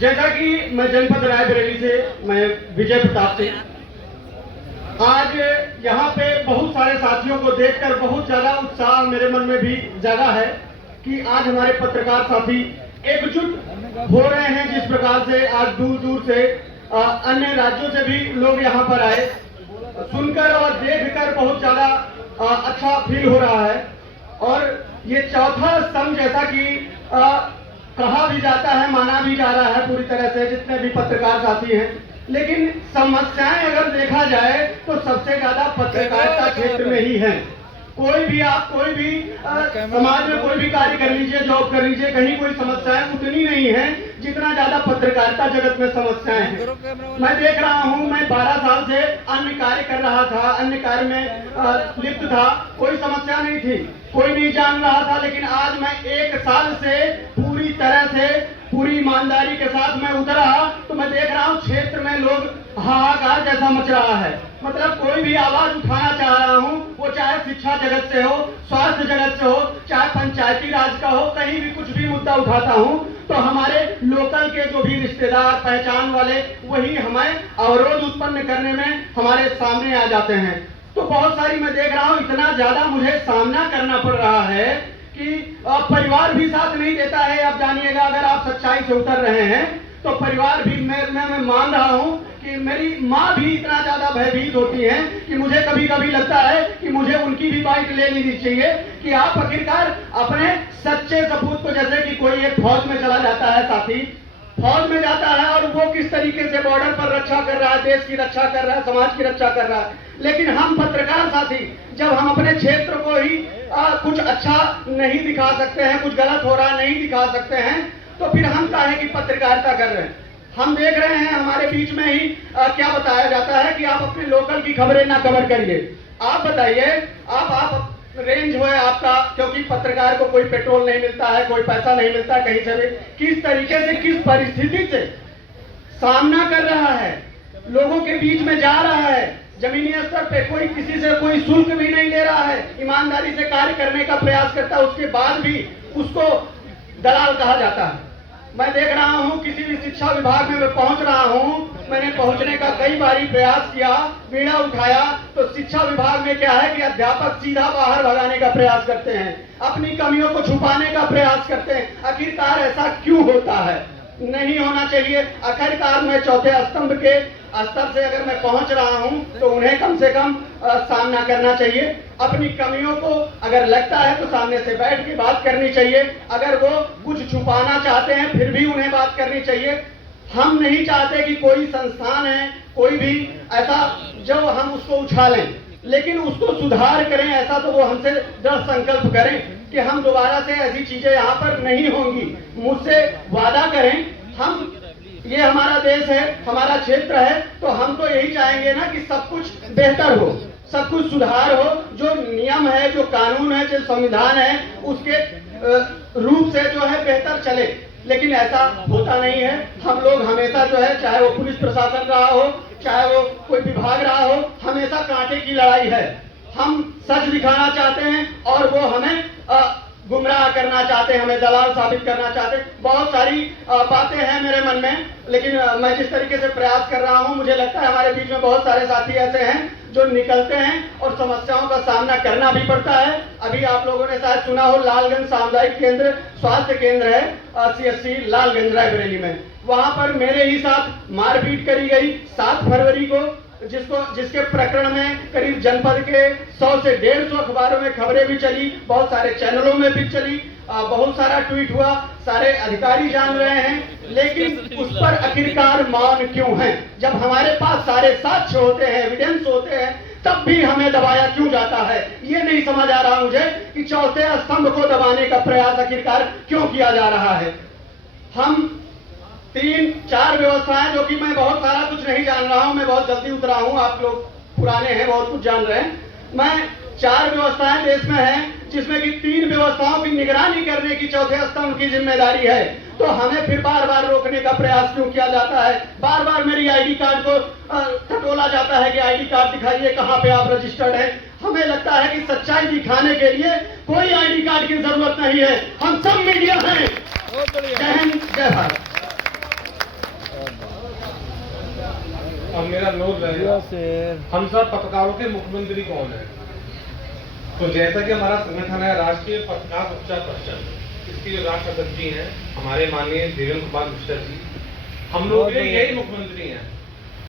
जैसा कि मैं जनपद रायबरेली से मैं विजय प्रताप सिंह, आज यहाँ पे बहुत सारे साथियों को देखकर बहुत ज्यादा उत्साह मेरे मन में भी जगा है कि आज हमारे पत्रकार साथी एकजुट हो रहे हैं। जिस प्रकार से आज दूर दूर से अन्य राज्यों से भी लोग यहाँ पर आए, सुनकर और देखकर बहुत ज्यादा अच्छा फील हो रहा है। और ये चौथा स्तंभ जैसा कि कहा भी जाता है, माना भी जा रहा है पूरी तरह से जितने भी पत्रकार साथी हैं, लेकिन समस्याएं अगर देखा जाए तो सबसे ज्यादा पत्रकारिता क्षेत्र में ही है। कोई भी आप कोई भी समाज में कोई भी कार्य कर लीजिए, जॉब कर लीजिए, कहीं कोई समस्याएं उतनी नहीं है जितना ज्यादा पत्रकारिता जगत में समस्याएं हैं। मैं देख रहा हूं, मैं 12 साल से अन्य कार्य कर रहा था, अन्य कार्य में लिप्त था, कोई समस्या नहीं थी, कोई नहीं जान रहा था। लेकिन आज मैं 1 साल से पूरी तरह से पूरी ईमानदारी के साथ मैं उतरा तो मैं देख रहा हूं क्षेत्र में लोग हाहाकार जैसा मच रहा है। मतलब कोई भी आवाज उठाना चाह रहा हूं, वो चाहे शिक्षा जगत से हो, स्वास्थ्य जगत से हो, चाहे पंचायती राज का हो, कहीं भी कुछ भी मुद्दा उठाता हूं तो हमारे लोकल के जो भी रिश्तेदार पहचान वाले वही हमें अवरोध उत्पन्न करने में हमारे सामने आ जाते हैं। तो बहुत सारी मैं देख रहा हूं, इतना ज्यादा मुझे सामना करना पड़ रहा है कि परिवार भी साथ नहीं देता है। आप जानिएगा, अगर आप सच्चाई से उतर रहे हैं तो परिवार भी मैं मान रहा हूं कि मेरी माँ भी इतना ज्यादा भयभीत होती है कि मुझे कभी कभी लगता है कि मुझे उनकी भी बाइट ले लेनी चाहिए कि आप आखिरकार अपने सच्चे सपूत को, जैसे कि कोई एक फौज में चला जाता है साथी, फौज में जाता है और वो किस तरीके से बॉर्डर पर रक्षा कर रहा है, देश की रक्षा कर रहा है, समाज की रक्षा कर रहा है, लेकिन हम पत्रकार साथी जब हम अपने क्षेत्र को ही कुछ अच्छा नहीं दिखा सकते हैं, कुछ गलत हो रहा नहीं दिखा सकते हैं, तो फिर हम काहे की पत्रकारिता कर रहे हैं। हम देख रहे हैं हमारे बीच में ही क्या बताया जाता है कि आप अपने लोकल की खबरें ना कवर करिए। आप बताइए, आप रेंज हो है आपका, क्योंकि पत्रकार को कोई पेट्रोल नहीं मिलता है, कोई पैसा नहीं मिलता कहीं से भी, किस तरीके से किस परिस्थिति से सामना कर रहा है, लोगों के बीच में जा रहा है, जमीनी स्तर पे कोई किसी से कोई शुल्क भी नहीं ले रहा है, ईमानदारी से कार्य करने का प्रयास करता है, उसके बाद भी उसको दलाल कहा जाता है। मैं देख रहा हूं किसी भी शिक्षा विभाग में मैं पहुंच रहा हूं, मैंने पहुंचने का कई बारी प्रयास किया, बीड़ा उठाया, तो शिक्षा विभाग में क्या है कि अध्यापक सीधा बाहर भगाने का प्रयास करते हैं, अपनी कमियों को छुपाने का प्रयास करते हैं। आखिरकार ऐसा क्यों होता है? नहीं होना चाहिए। आखिरकार मैं चौथे स्तंभ के स्तर से अगर मैं पहुंच रहा हूं तो उन्हें कम से कम सामना करना चाहिए। अपनी कमियों को अगर लगता है तो सामने से बैठ के बात करनी चाहिए। अगर वो कुछ छुपाना चाहते हैं फिर भी उन्हें बात करनी चाहिए। हम नहीं चाहते कि कोई संस्थान है, कोई भी ऐसा जो हम उसको उछालें, लेकिन उसको सुधार करें। ऐसा तो वो हमसे दृढ़ संकल्प करें कि हम दोबारा से ऐसी चीजें यहाँ पर नहीं होंगी, मुझसे वादा करें। हम ये हमारा देश है, हमारा क्षेत्र है, तो हम तो यही चाहेंगे ना कि सब कुछ बेहतर हो, सब कुछ सुधार हो, जो नियम है, जो कानून है, जो संविधान है, उसके रूप से जो है बेहतर चले। लेकिन ऐसा होता नहीं है। हम लोग हमेशा जो है, चाहे वो पुलिस प्रशासन रहा हो, चाहे वो कोई विभाग रहा हो, हमेशा कांटे की लड़ाई है। हम सच दिखाना चाहते हैं और वो हमें गुमराह करना चाहते हैं, हमें दलाल साबित करना चाहते हैं। बहुत सारी बातें हैं मेरे मन में, लेकिन मैं जिस तरीके से प्रयास कर रहा हूं, मुझे लगता है हमारे बीच में बहुत सारे साथी ऐसे हैं जो निकलते हैं और समस्याओं का सामना करना भी पड़ता है। अभी आप लोगों ने शायद सुना हो, लालगंज सामुदायिक केंद्र स्वास्थ्य केंद्र है, CSC लालगंज रायबरेली में, वहां पर मेरे ही साथ मारपीट करी गई 7 फरवरी को, जिसके प्रकरण में करीब जनपद के 100 से 150 अखबारों में खबरें भी चली, बहुत सारे चैनलों में भी चली, बहुत सारा ट्वीट हुआ, सारे अधिकारी जान रहे हैं। लेकिन उस पर आखिरकार मौन क्यों है? जब हमारे पास सारे साक्ष्य होते हैं, एविडेंस होते हैं, तब भी हमें दबाया क्यों जाता है? ये नहीं समझ आ रहा मुझे कि चौथे स्तंभ को दबाने का प्रयास आखिरकार क्यों किया जा रहा है। हम 3-4 व्यवस्थाएं, जो कि मैं बहुत सारा कुछ नहीं जान रहा हूं, मैं बहुत जल्दी उतरा हूं, आप लोग पुराने हैं, बहुत कुछ जान रहे हैं। मैं 4 व्यवस्थाएं देश में हैं, जिसमें कि 3 व्यवस्थाओं की निगरानी करने की चौथे स्तंभ की जिम्मेदारी है। तो हमें फिर बार बार रोकने का प्रयास क्यों किया जाता है? बार बार मेरी आईडी कार्ड को टटोला जाता है कि आईडी कार्ड दिखाइए, कहाँ पे आप रजिस्टर्ड हैं। हमें लगता है कि सच्चाई दिखाने के लिए कोई आईडी कार्ड की जरूरत नहीं है, हम सब मीडिया हैं। जय हिंद, जय भारत। अब मेरा लोग रहेगा, हम सब पत्रकारों के मुख्यमंत्री कौन है? तो जैसा कि हमारा संगठन है राष्ट्रीय पत्रकार उपचार परिषद, इसके जो राष्ट्र अध्यक्ष जी हैं हमारे माननीय देवेंद्र कुमार मिश्रा जी, हम लोग के यही मुख्यमंत्री हैं।